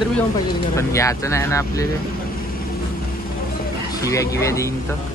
अंदर भी जाऊन पाहिजे. पण घ्यायचं नाही ना आपल्याला. शिव्या गिव्या देईन तर.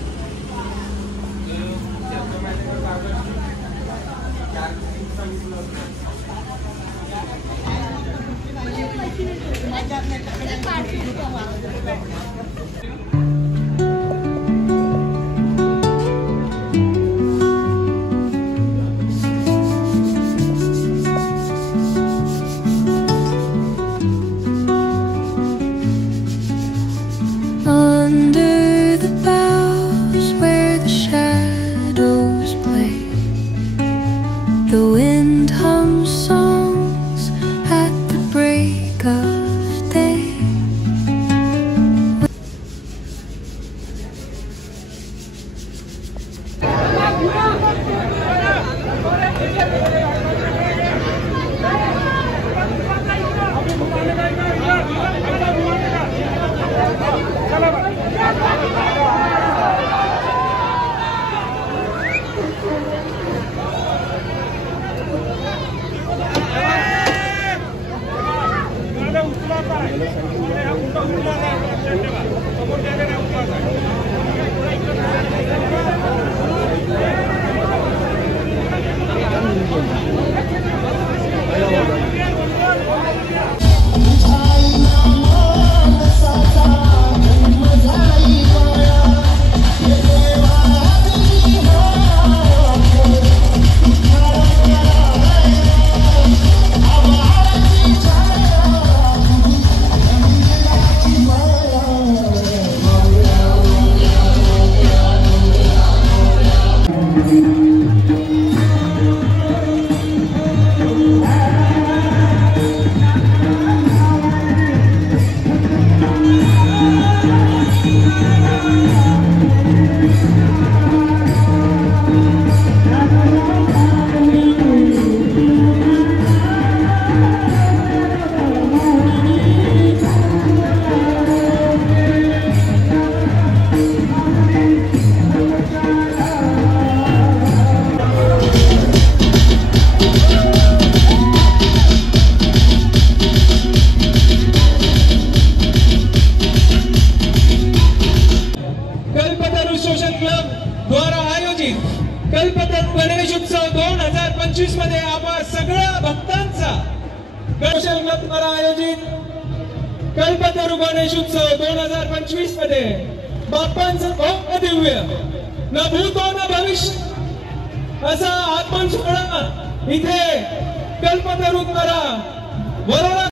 Under the boughs where the shadows play, the wind hums songs at the break of day. Kalpataru Ganeshotsav 2025 मध्ये आपण सगळ्या भक्तांचा गणेश क्लब द्वारा आयोजित कल्पतरू गणेशोत्सव 2025 मध्ये बाप्पांचं भव्य दिव्य न भूतो न भविष्य असा आगमन सोहळा इथे कल्पतरू द्वारा वरोरा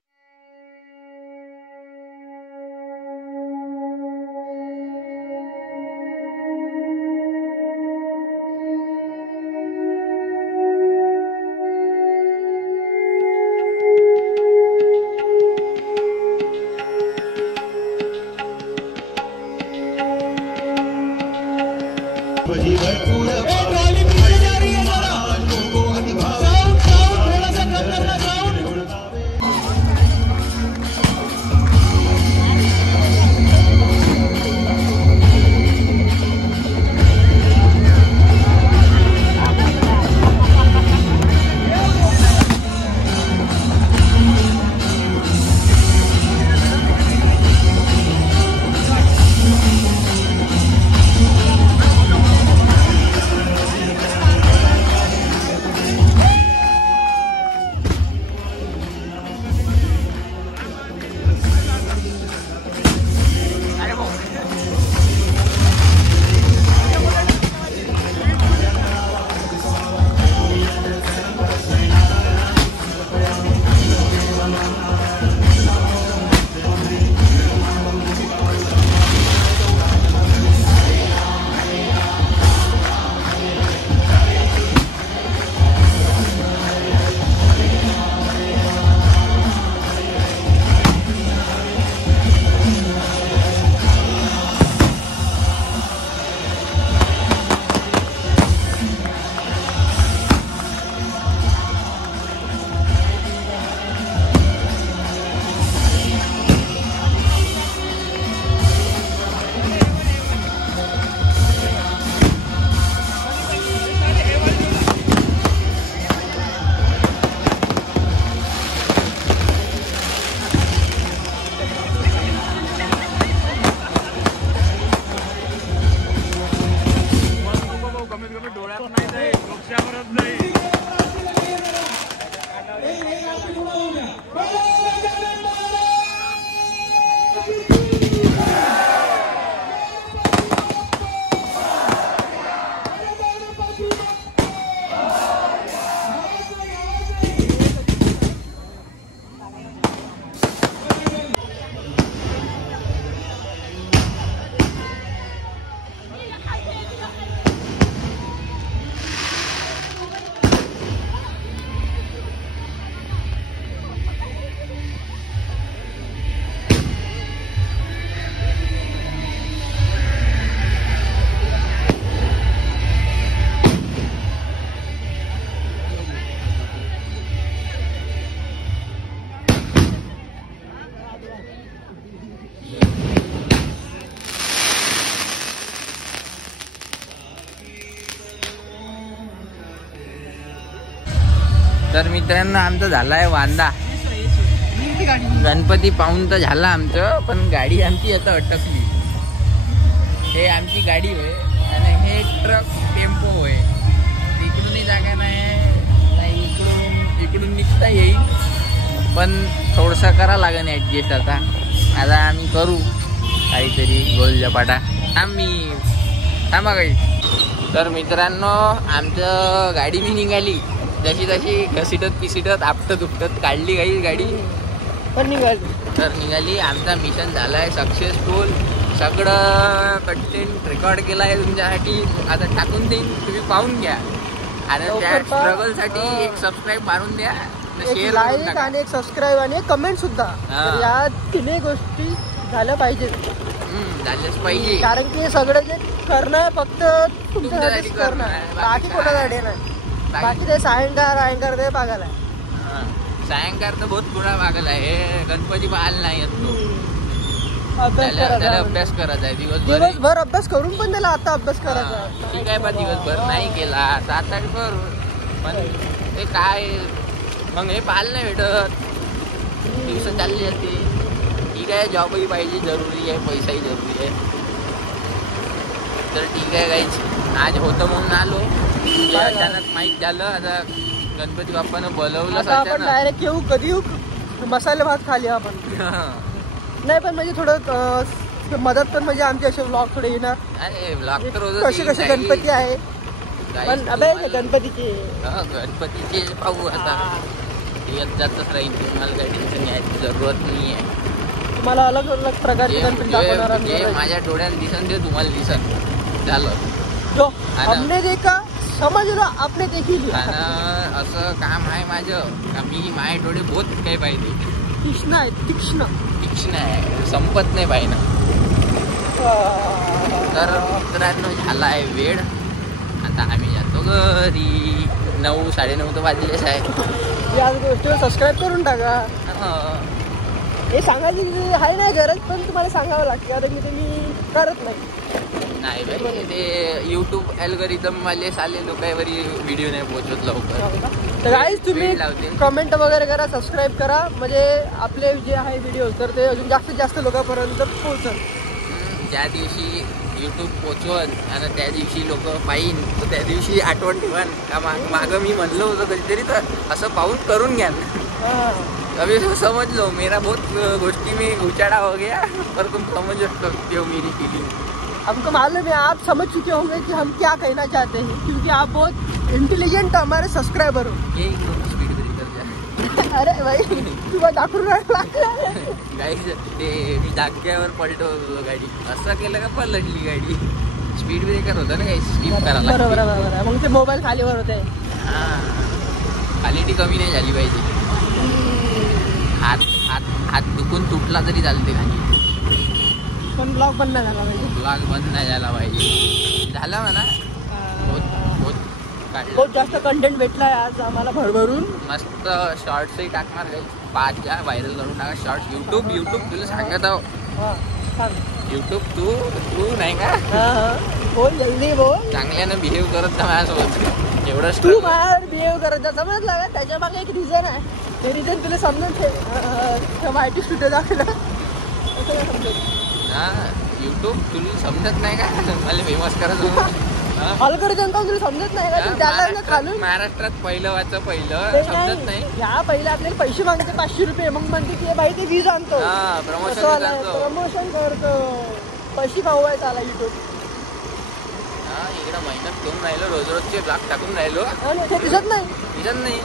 तर मित्रांनो आमचा झालाय वांदा. गणपती पाहून तर झाला आमचं, पण गाडी आमची आता अटकली. हे आमची गाडी होय आणि हे ट्रक टेम्पो होय. इकडूनही जागा नाही, इकडून निघता येईल, पण थोडंसं करा लागेल ॲडजस्ट. आता आम्ही करू काहीतरी गोलजपाटा. थांबा काही. तर मित्रांनो आमचं गाडी बी निघाली, जशी तशी घसिटत पिसिटत आपटत उपटत काढली काही गाडी, तर निघाली. आमचा मिशन झालाय सक्सेसफुल. सगळं कंटेंट रेकॉर्ड केला आहे तुमच्यासाठी. आता टाकून देईन, तुम्ही पाहून घ्या. आणि त्या स्ट्रगल साठी एक सबस्क्राईब मारून द्या, शेअर लाईक आणि एक सबस्क्राईब आणि एक कमेंट सुद्धा. या तिन्ही गोष्टी झाल्या पाहिजे, झालंच पाहिजे. कारण की सगळं जे करणं फक्त तुमच्यासाठी करणं, बाकी कोणासाठी नाही. बाकी ते सायंकार ते बघायला. सायंकार तर बहुत गुणा भागला आहे. गणपती पाहायला नाही येत तो. त्याला अभ्यास करायचा आहे दिवसभर अभ्यास करून पण त्याला आता अभ्यास करायचा. ठीक आहे, पण दिवसभर नाही केला 7-8 कर. पण हे काय मग हे पाहायला नाही भेटत, दिवस चालली असते. ठीक आहे, जॉबही पाहिजे, जरुरी आहे, पैसाही जरुरी आहे. तर ठीक आहे काहीच, आज होतं म्हणून आलो. अचानक माहीत झालं. आता गणपती बाप्पानं बोलवलं. आपण डायरेक्ट येऊ, कधी येऊ, मसाले भात खाली आपण. नाही पण म्हणजे थोडं मदत पण, म्हणजे आमचे असे व्लॉग थोडे येणार. अरे व्लॉग तर कसे गणपती आहे, पण अबे गणपतीचे पाहू आता. येत जातच राहील, तुम्हाला काही टेन्शन घ्यायची जरूरत नाही आहे. तुम्हाला अलग अलग प्रकारचे गणपती दाखवणार. जे माझ्या डोळ्यात दिसन ते तुम्हाला दिसन. झालं जो हमने देखा समजलं, आपने देखी. असं काम आहे माझं का मी माझे डोळे बहुत काही पाहिजे. तीक्ष्ण आहे, संपत नाही पाहिजे. तर मित्रांनो झालाय वेळ, आता आम्ही जातो घरी. 9-9:30 तर वाजलेच आहे. या गोष्टीवर सबस्क्राईब करून टाका. हे सांगायची आहे नाही गरज, पण तुम्हाला सांगावं लागतं, कारण की ते मी करत नाही भाई. ते यूट्यूब अल्गोरिदम वाले साले लोकांवर व्हिडिओ नाही पोहोचत लवकर. तर गाईज तुम्ही कमेंट वगैरे करा, सबस्क्राईब करा, म्हणजे आपले जे आहे व्हिडिओ तर ते अजून जास्तीत जास्त लोकांपर्यंत पोहोचत. ज्या दिवशी यूट्यूब पोचवत आणि त्या दिवशी लोक पाहिन, तर त्या दिवशी आठवण ठेवान का मागं मी म्हणलं होतं कधीतरी, तर असं पाहून करून घ्या. अभी समझ लो मेरा बहुत गोष्टी में उचाड़ा हो गया, पर तुम समझ सकते हो मेरी फीलिंग. हमको मालूम है, आप समझ चुके होंगे कि हम क्या कहना चाहते हैं, क्योंकि आप बहुत इंटेलिजेंट हमारे सब्सक्राइबर हो. स्पीड ब्रेकर जा. अरे भाई तू दाखवून गाडी ते मी जाग्यावर पलटो गाडी, असं केलं का पलटली गाडी. स्पीड ब्रेकर होतं ना काही, स्लिप करायला. बरोबर. मग ते मोबाईल खालीवर होते. क्वालिटी कमी नाही झाली पाहिजे. हात दुखून तुटला तरी चालते गाडी, पण ब्लॉग बंद नाही झाला पाहिजे. ब्लॉग बंद नाही झाला पाहिजे. झाला म्हणा, बहुत जास्त कंटेंट भेटलाय आज आम्हाला भरभरून. मस्त शॉर्ट्सही टाकणार काही 5 व्हायरल करून टाका शॉर्ट्स. यूट्यूब तुला सांगत आहो. यूट्यूब तू नाही का, बोल जल्दी बोल. चांगल्यानं बिहेव करत जा माझ्यासोबत. एवढं तू माझ्यावर बिहेव करत जा, समजलं का. त्याच्या मागे एक रिझन आहे, ते रिझन तुला समजून माहिती स्टुडिओ दाखवलं असं काय समजत. यूट्यूब तुला समजत नाही का, मला फेमस करत अल्गोरिदम का तुला समजत नाही का. त्याला खालून महाराष्ट्रात पहिलं समजत नाही. या पहिले आपल्याला पैसे मागते 500 रुपये, मग म्हणते की बाई ते व्ह्यूज आणतो, प्रमोशन करतो, पैसे मागवायचा आला युट्यूब. इकडं मेहनत करून राहिलो, रोजचे ब्लॉग टाकून राहिलो, ते दिसत नाही.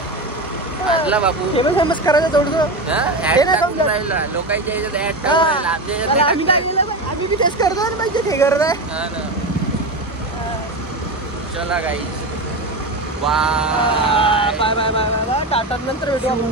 बाबू फेमस करायचं थोडं लोकांच्या ह्याच्यात ऍड टाकून राहिला. आम्ही बी तेच करतो ना, पाहिजे ते करत आहे. चला गाईज, बाय. टाटा, नंतर भेटू आपण.